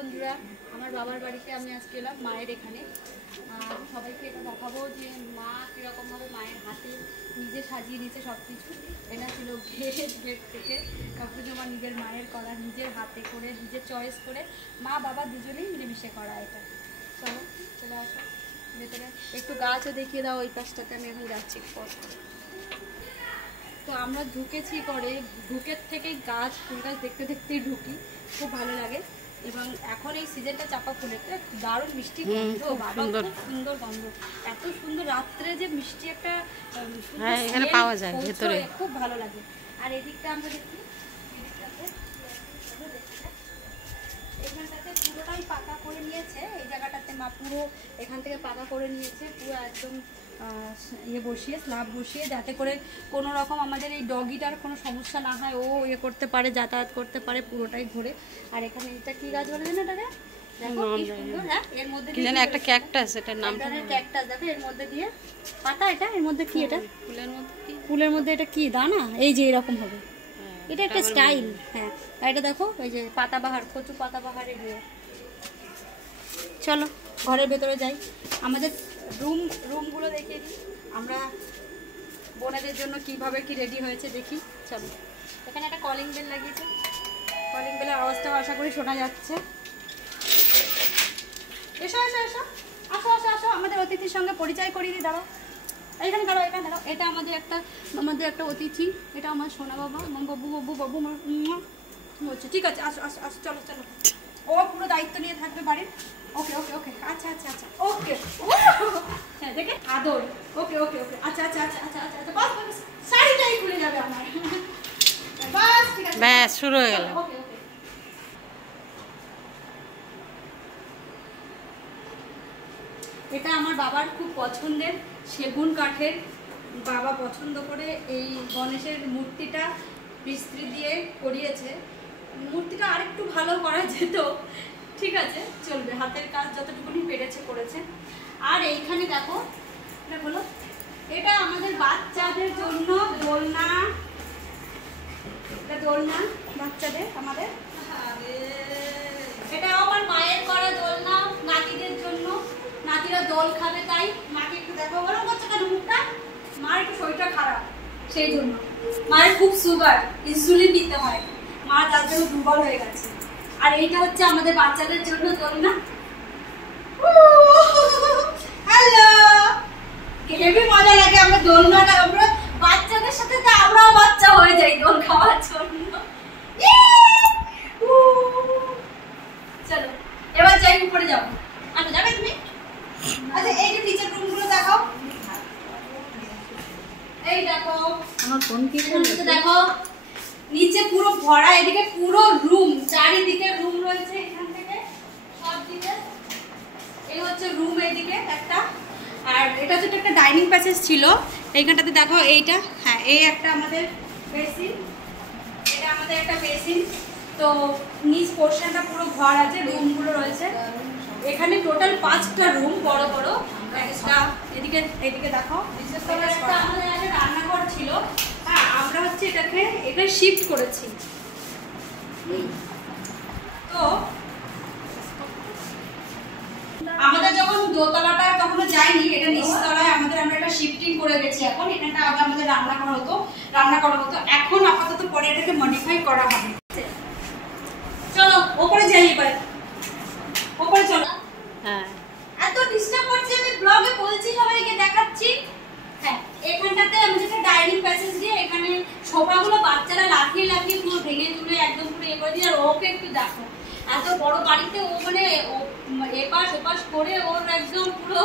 বন্ধুরা, আমার বাবার বাড়িতে আমি আজকে এলাম মায়ের এখানে। সবাইকে এটা দেখাবো যে মা কীরকমভাবে মায়ের হাতে নিজে সাজিয়ে নিয়েছে সব কিছু। এটা ছিল গেট থেকে সব কিছু আমার নিজের মায়ের করা, নিজের হাতে করে, নিজের চয়েস করে, মা বাবা দুজনেই মিলেমিশে করা। এটা চলো চলে আসো ভেতরে, একটু গাছও দেখিয়ে দাও। ওই পাশটাতে আমি এখন যাচ্ছি পর। তো আমরা ঢুকেছি করে, ঢুকের থেকেই গাছ, ফুল গাছ দেখতে দেখতেই ঢুকি, খুব ভালো লাগে। এবং এখন এই সিজনটা চাপা ফুলের দারুণ মিষ্টি গন্ধ, বাবা খুব সুন্দর গন্ধ, এত সুন্দর রাত্রে যে মিষ্টি একটা এখানে পাওয়া যায় ভেতরে, খুব ভালো লাগে। আর এদিকটা আমরা দেখি, এখানটাতে পুরোটাই পাকা করে নিয়েছে, এই জায়গাটাতে মা পুরো এখান থেকে পাকা করে নিয়েছে, পুরো একদম ইয়ে বসিয়ে, স্ল্যাব বসিয়ে, যাতে করে কোনো রকম আমাদের এই ডগিটার কোনো সমস্যা না হয়, ও ইয়ে করতে পারে, যাতায়াত করতে পারে পুরোটাই ঘুরে। আর এখানে এটা কি গাছ বলে না এটাকে, দেখো কি সুন্দর। হ্যাঁ, এর মধ্যে কি জানি একটা ক্যাকটাস, এটার নামটা ক্যাকটাস। দেখো এর মধ্যে দিয়ে পাতা, এটা এর মধ্যে কি, এটা ফুলের মধ্যে, কি ফুলের মধ্যে, এটা কি দানা, এই যে এরকম হবে, এটা একটা স্টাইল। হ্যাঁ, আর এটা দেখো এই যে পাতাবাহার, কচু পাতাবাহারে দিয়ে। চলো ঘরের ভেতরে যাই, আমাদের রুমগুলো দেখিয়ে দিই, আমরা বোনেদের জন্য কিভাবে কি রেডি হয়েছে দেখি। চলো, এখানে একটা কলিং বেল লাগিয়েছে, কলিং বেলের আওয়াজটাও আশা করি শোনা যাচ্ছে। এসো এসো এসো, আসো আসো আসো, আমাদের অতিথির সঙ্গে পরিচয় করিয়ে দিই। দাঁড়াও, এইখানে দাঁড়াও, এখানে দাঁড়াও। এটা আমাদের একটা অতিথি, এটা আমার সোনা বাবা, আমার বাবু বাবু বাবু বলছে। ঠিক আছে, আসো আসো আসো, চলো চলো, ও পুরো দায়িত্ব নিয়ে থাকবে বাড়ির। ওকে ওকে ওকে, আচ্ছা আচ্ছা আচ্ছা, ওকে। হ্যাঁ দেখে আদর, ওকে ওকে ওকে, আচ্ছা আচ্ছা আচ্ছা আচ্ছা আচ্ছা আচ্ছা, বাস শাড়িটাই খুলে যাবে আমার, বাস ঠিক আছে, ব্যাস শুরু হয়ে গেল। ওকে ওকে। এটা আমার বাবার খুব পছন্দের সেগুন কাঠের, বাবা পছন্দ করে এই গণেশের মূর্তিটা মিস্ত্রি দিয়ে করিয়েছে। মূর্তিটা আরেকটু ভালো করা যেত, ঠিক আছে চলবে, হাতের কাজ যতটুকুনি পেরেছে করেছে। আর এইখানে দেখো, এটা বলো, এটা আমাদের বাচ্চাদের জন্য দোলনা, এটা দোলনা বাচ্চাদের আমাদের, এটা আমার মায়ের করা দোলনা নাতিদের জন্য, নাতিরা দোল খাবে তাই। মাকে একটু দেখো, বলো করছে কেন মুখটা, মার একটু শরীরটা খারাপ সেই জন্য, মায়ের খুব সুগার, ইনসুলিন দিতে হয়, মা তার জন্য দুর্বল হয়ে গেছে। আর এইটা হচ্ছে আমাদের বাচ্চাদের জন্য দোলনা। হ্যালো, হেবি মজা লাগে, আমরা দোলনাটা, আমরা বাচ্চাদের সাথে তো আমরাও বাচ্চা হয়ে যাই দোল খাওয়ার জন্য। চলো এবার যাই উপরে যাবো। আচ্ছা যাবে তুমি? আচ্ছা এই যে নিচের রুমগুলো দেখাও, এই দেখো আমার ফোন কি বলছে, দেখো নিচে পুরো ভরা, এদিকে পুরো রুম, চারিদিকে রুম রয়েছে, এখান থেকে সব দিকে এই হচ্ছে রুম, এইদিকে একটা। আর এটা হচ্ছে একটা ডাইনিং প্যাসেজ ছিল এইখানটাতে, দেখো এইটা, হ্যাঁ এই একটা আমাদের বেসিন, এটা আমাদের একটা বেসিন। তো নিচ পোর্শনটা পুরো ঘর আছে, রুমগুলো রয়েছে এখানে, টোটাল 5টা রুম বড় বড় একটা। এদিকে এদিকে দেখো, একটা আমাদের আগে রান্নাঘর ছিল, হ্যাঁ আমরা হচ্ছে এটাকে এখানে শিফট করেছি। তো আমাদের যখন দোতলাটা তখনও যায়নি, এটা নিচতলায় আমাদের, আমরা এটা শিফটিং করে গেছি এখন। এখানটা আগে আমাদের রান্না করা হতো, এখন আপাতত পরে এটাকে মডিফাই করা হবে। চলো ওপরে যাই, এবার ওপরে চলো। হ্যাঁ এত ডিস্টার্ব করছে, আমি ব্লগে বলছি সবাইকে দেখাচ্ছি। হ্যাঁ এখানটাতে আমাদের একটা ডাইনিং প্যাসেজ দিয়ে, এখানে সোফাগুলো বাচ্চারা লাফিয়ে লাফিয়ে পুরো ভেঙে তুলে একদম পুরো এ করে দিয়ে। আর ওকে একটু দেখো, এত বড় বাড়িতে ও মানে এপাশ ওপাশ করে ওর একদম পুরো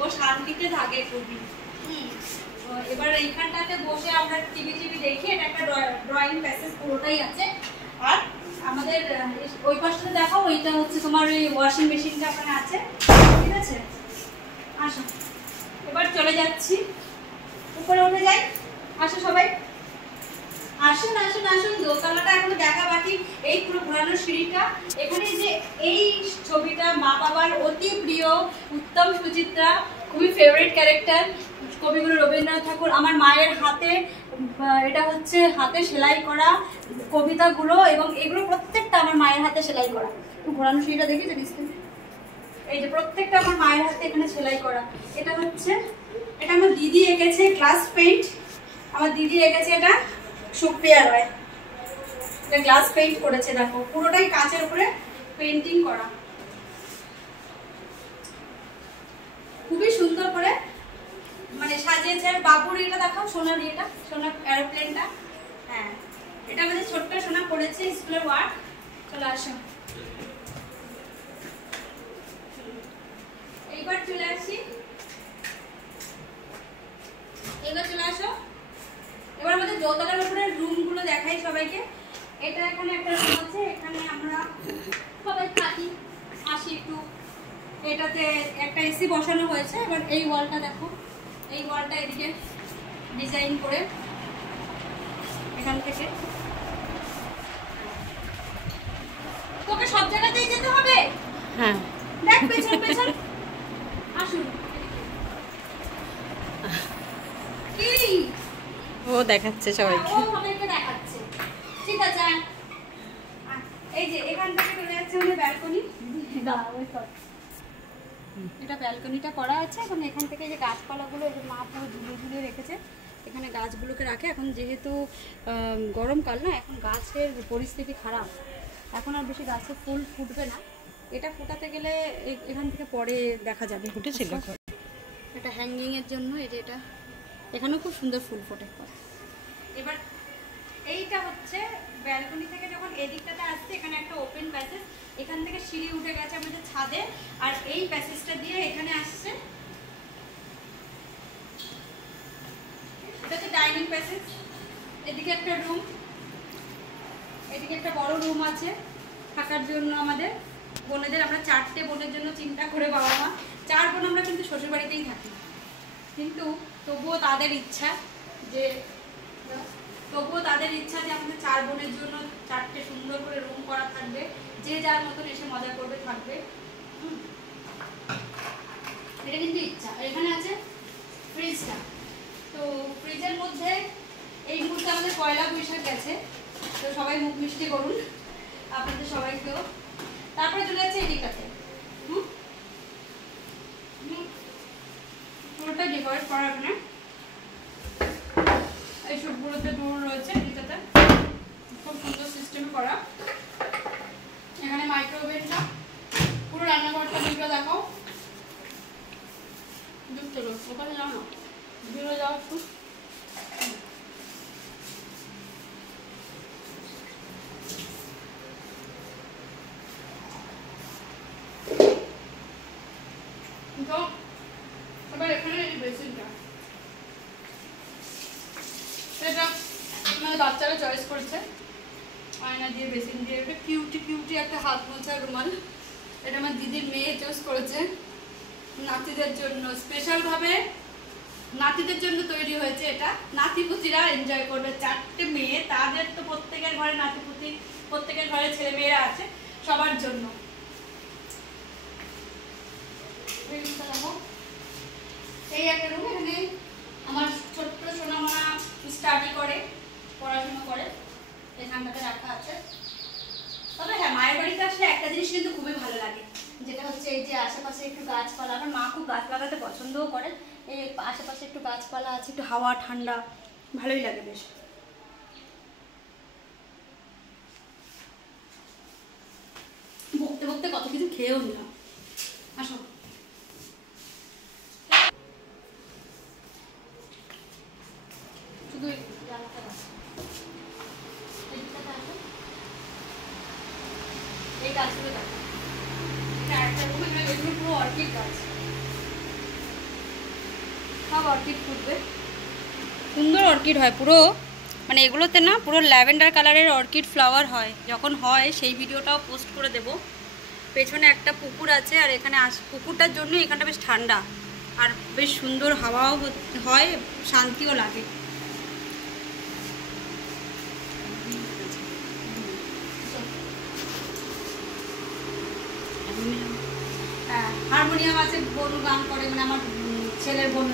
ও শান্তিতে থাকে খুবই। এবার এইখানটাতে বসে আমরা টিভি দেখি, এটা একটা ড্রয়িং প্যাসেজ পুরোটাই আছে। আর আমাদের ওই পাশটাতে দেখো, ওইটা হচ্ছে তোমার ওই ওয়াশিং মেশিনটা ওখানে আছে, ঠিক আছে। আসো এবার চলে যাচ্ছি, উপরে উঠে যাই, আসো সবাই, আসুন আসুন আসুন। দোতলাটা এখন দেখা বাকি, এই পুরো ঘোরানো সিঁড়িটা। এখানে যে এই ছবিটা মা বাবার অতি প্রিয় উত্তম সুচিত্রা, খুবই ফেভারিট ক্যারেক্টার, কবিগুরু রবীন্দ্রনাথ ঠাকুর, আমার মায়ের হাতে এটা হচ্ছে হাতে সেলাই করা কবিতাগুলো, এবং এগুলো প্রত্যেকটা আমার মায়ের হাতে সেলাই করা। একটু ঘোরানো সেইটা দেখি যে ডিসপ্লে, এই যে প্রত্যেকটা আমার মায়ের হাতে এখানে সেলাই করা। এটা হচ্ছে, এটা আমার দিদি এঁকেছে গ্লাস পেইন্ট, আমার দিদি এঁকেছে এটা সুপ্রিয়া রয়, এটা গ্লাস পেইন্ট করেছে, দেখো পুরোটাই কাঁচের উপরে পেইন্টিং করা, খুবই সুন্দর করে মানে সাজিয়েছে। আর বাবুর এটা দেখাও, সোনার এটা, সোনার এরোপ্লেনটা। হ্যাঁ, এটা আমাদের ছোট্ট সোনা করেছে স্কুলের ওয়ার্ক। চলে আসো, এইবার চলে আসি, এবার চলে আসো। এবার আমাদের দোতলার উপরে রুমগুলো দেখাই সবাইকে। এটা এখানে একটা রুম আছে, এখানে আমরা সবাই থাকি, আসি একটু। এটাতে একটা এসি বসানো হয়েছে। এবার এই ওয়ালটা দেখো, এই ওয়ালটা এদিকে ডিজাইন করে এখান থেকে, তোকে সব জায়গাতেই যেতে হবে। হ্যাঁ, দেখ পেছন পেছন, আসুন। কি ও দেখাচ্ছে সবাইকে। ও সবাইকে দেখাচ্ছে, ঠিক আছে। এই যে এখান থেকে চলে যাচ্ছে আমাদের ব্যালকনি। এটা ব্যালকনিটা করা আছে। এখন এখান থেকে যে গাছপালাগুলো মা পুরো ঝুলিয়ে ঝুলিয়ে রেখেছে, এখানে গাছগুলোকে রাখে। এখন যেহেতু গরমকাল না, এখন গাছের পরিস্থিতি খারাপ, এখন আর বেশি গাছে ফুল ফুটবে না। এটা ফোটাতে গেলে এখান থেকে পরে দেখা যাবে। ফুটেছিল এটা হ্যাঙ্গিংয়ের জন্য। এই যে এটা, এখানেও খুব সুন্দর ফুল ফোটে। এবার এইটা হচ্ছে ব্যালকনি থেকে যখন এদিকটাতে আসছে, এখানে একটা ওপেন প্যাসেজ, এখান থেকে সিঁড়ি উঠে গেছে আমাদের ছাদে, আর এই প্যাসেজটা দিয়ে এখানে আসছে। এটা হচ্ছে ডাইনিং প্যাসেজ। এদিকে একটা রুম, এদিকে একটা বড় রুম আছে থাকার জন্য আমাদের বোনেদের। আমরা 4টে বোনের জন্য চিন্তা করে বাবা মা 4 বোন আমরা কিন্তু শ্বশুর বাড়িতেই থাকি, কিন্তু তবুও তাদের ইচ্ছা যে আমাদের 4 বোনের জন্য 4টে সুন্দর করে রুম করা থাকবে, যে যার মতন এসে মজা করবে থাকবে। এটা কিন্তু ইচ্ছা। এখানে আছে ফ্রিজটা, তো ফ্রিজের মধ্যে এই মুহূর্তে আমাদের পয়লা বৈশাখ গেছে, তো সবাই মুখ মিষ্টি করুন আপনাদের সবাইকেও। তারপরে চলে যাচ্ছে এদিকটাতে, পুরোটা ডেকোরেট করা। এখানে এই সবগুলোতে ডোর রয়েছে, এদিকটাতে খুব সুন্দর সিস্টেম করা। এখানে মাইক্রোওভেনটা, পুরো রান্নাঘরটা দিকে দেখো। চলো ওখানে যাও না, ভিড়ে যাও একটু। তো এবার এখানে এই বেসিনটা, এটা আমাদের বাচ্চারা চয়েস করেছে, আয়না দিয়ে বেসিন দিয়ে। এটা কিউটি একটা হাত মোছার রুমাল, এটা আমার দিদির মেয়ে চয়েস করেছে নাতিদের জন্য, স্পেশালভাবে নাতিদের জন্য তৈরি হয়েছে এটা। নাতিপুতিরা এনজয় করবে, 4টে মেয়ে, তাদের তো প্রত্যেকের ঘরে নাতিপুতি, প্রত্যেকের ঘরে ছেলে মেয়েরা আছে, সবার জন্য। এই একটা রুম, এখানে আমার ছোট্ট সোনামা স্টাডি করে, পড়াশোনা করে, এখানটাতে রাখা আছে। তবে হ্যাঁ, মায়ের বাড়িতে আসলে একটা জিনিস কিন্তু খুবই ভালো লাগে, যেটা হচ্ছে এই যে আশেপাশে একটু গাছপালা। আমার মা খুব গাছ লাগাতে পছন্দও করে, এই আশেপাশে একটু গাছপালা আছে, একটু হাওয়া ঠান্ডা, ভালোই লাগে বেশ। বকতে বকতে কত কিছু খেয়েও নিলাম। আসো, শুধু এই গাছগুলো দেখো, একটা রুম, এগুলো পুরো অর্কিড গাছ, সব অর্কিড ফুটবে, সুন্দর অর্কিড হয় পুরো। মানে এগুলোতে না পুরো ল্যাভেন্ডার কালারের অর্কিড ফ্লাওয়ার হয়, যখন হয় সেই ভিডিওটাও পোস্ট করে দেব। পেছনে একটা পুকুর আছে, আর এখানে পুকুরটার জন্য এখানটা বেশ ঠান্ডা, আর বেশ সুন্দর হাওয়াও হয়, শান্তিও লাগে। হারমোনিয়াম আছে, বোন গান করে, মানে আমার ছেলের বোন,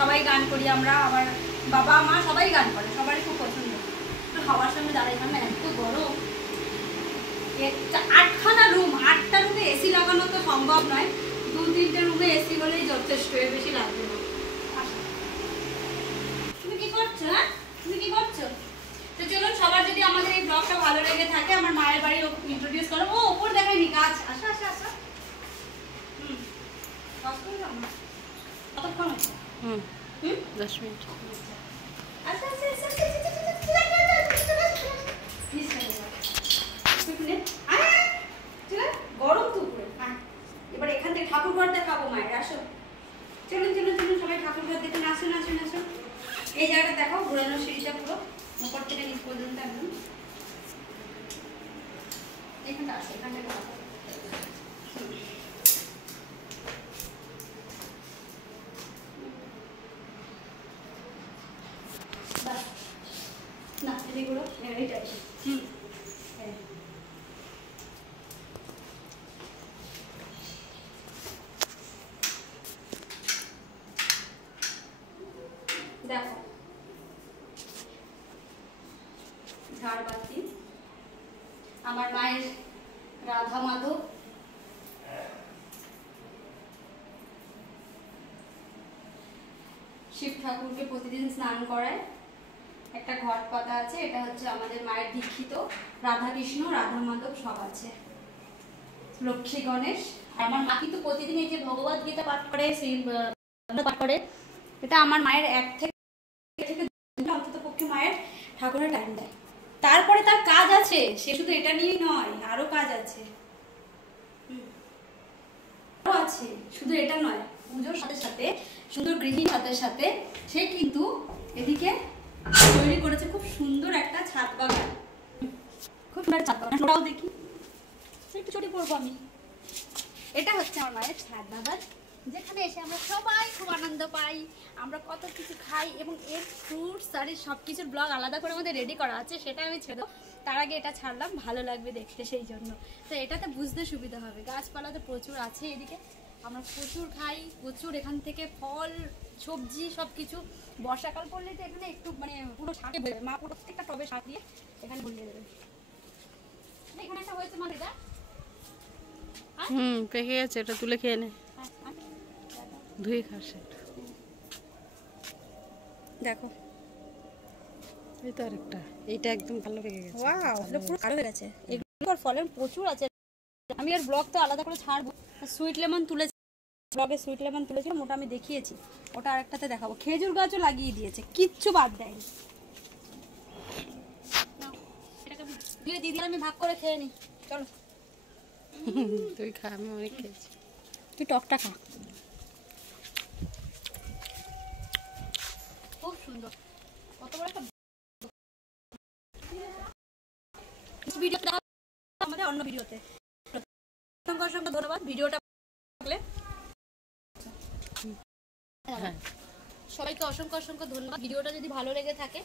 সবাই গান করি আমরা। আবার বাবা মা সবাই গান করে, সবারই খুব পছন্দ। তো সবার সামনে দাঁড়াইলাম না, এত গরম। 8খানা রুম, 8টা রুমে এসি লাগানো তো সম্ভব নয়, 2-3টে রুমে এসি হলেই যথেষ্ট, এর বেশি লাগবে না। তুমি কি করছো? হ্যাঁ তুমি কি করছো? তো চলুন, সবার যদি আমাদের এই ব্লগটা ভালো লেগে থাকে, আমার মায়ের বাড়ি ইন্ট্রোডিউস করো। ও ওপর দেখায়নি গাছ, আসা আসা আসা। কতক্ষণ হচ্ছে? 10 মিনিট। আচ্ছা আচ্ছা আচ্ছা গরম তো উপরে। এবার এখান থেকে ঠাকুর ঘর দেখাবো মায়ের, আসো। চলুন চলুন চলুন, সবাই ঠাকুর ঘর দেখুন, আসুন আসুন আসুন। এই জায়গাটা দেখো, ঘোরানো সিঁড়িটা পুরো উপর থেকে নিচ পর্যন্ত একদম। এখানটা আসো, এখান থেকে না এদিকগুলো এইটাই। দেখো ঝাড়বাতি, আমার মায়ের রাধা মাধব, শিব ঠাকুরকে প্রতিদিন স্নান করায়, একটা ঘট পাতা আছে, এটা হচ্ছে আমাদের মায়ের দীক্ষিত, রাধা কৃষ্ণ রাধা মাধব সব আছে, লক্ষ্মী গণেশ। আমার মা কিন্তু প্রতিদিন এই যে ভগবত গীতা পাঠ করে, সেই পাঠ করে, এটা আমার মায়ের 1 থেকে অন্তত পক্ষে মায়ের ঠাকুরের টাইম দেয়। তারপরে তার কাজ আছে, সে শুধু এটা নিয়েই নয়, আরো কাজ আছে, আছে শুধু এটা নয়। পুজোর সাথে সাথে, সুন্দর গৃহিণীর সাথে সাথে সে কিন্তু এদিকে তৈরি করেছে খুব সুন্দর একটা ছাদ বাগান, খুব সুন্দর ছাদ বাগান। ওটাও দেখি, একটু ছুটি পড়বো আমি। এটা হচ্ছে আমার মায়ের ছাদ বাগান, যেখানে এসে আমরা সবাই খুব আনন্দ পাই, আমরা কত কিছু খাই, এবং এর ফ্রুটস আর সব কিছুর ব্লগ আলাদা করে আমাদের রেডি করা আছে, সেটা আমি ছেড়ে দেবো। তার আগে এটা ছাড়লাম, ভালো লাগবে দেখতে, সেই জন্য। তো এটাতে বুঝতে সুবিধা হবে। গাছপালা তো প্রচুর আছে এদিকে, আমরা প্রচুর খাই, প্রচুর এখান থেকে ফল সবজি সব কিছু। বর্ষাকাল পড়লে তো এখানে একটু মানে পুরো শাকে বেরোবে, মা প্রত্যেকটা টবে শাক দিয়ে এখানে ভরিয়ে দেবে। এখানে একটা হয়েছে মা, এটা পেকে গেছে, এটা তুলে খেয়ে নে, ধুয়ে খাস। দেখো এই তো আরেকটা, এইটা একদম ভালো পেকে গেছে। ওয়াও, এটা পুরো কালো হয়ে গেছে। এগুলোর ফলন প্রচুর আছে। আমি আর ব্লগ তো আলাদা করে ছাড়বো। সুইট লেমন তুলেছি, ব্লগে সুইট লেমন তুলেছিলাম, ওটা আমি দেখিয়েছি, ওটা আরেকটাতে দেখাবো। খেজুর গাছও লাগিয়ে দিয়েছে, কিচ্ছু বাদ দেয়নি। দিদি আমি ভাগ করে খেয়ে নি, চলো। তুই খা, আমি অনেক খেয়েছি। তুই টকটা খা, খুব সুন্দর। কত বড় একটা ভিডিও আমাদের অন্য ভিডিওতে। অসংখ্য ধন্যবাদ ভিডিওটা দেখলে। সবাইকে অসংখ্য ধন্যবাদ। ভিডিওটা যদি ভালো লেগে থাকে,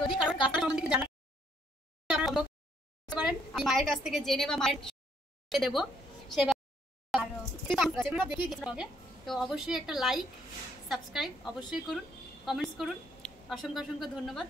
যদি কারোর গাছ সম্বন্ধে জানার পারেন, আমি মায়ের কাছ থেকে জেনে বা মায়ের দেবো সেগুলো দেখিয়ে দিতে। তো অবশ্যই একটা লাইক সাবস্ক্রাইব অবশ্যই করুন, কমেন্টস করুন। অসংখ্য ধন্যবাদ।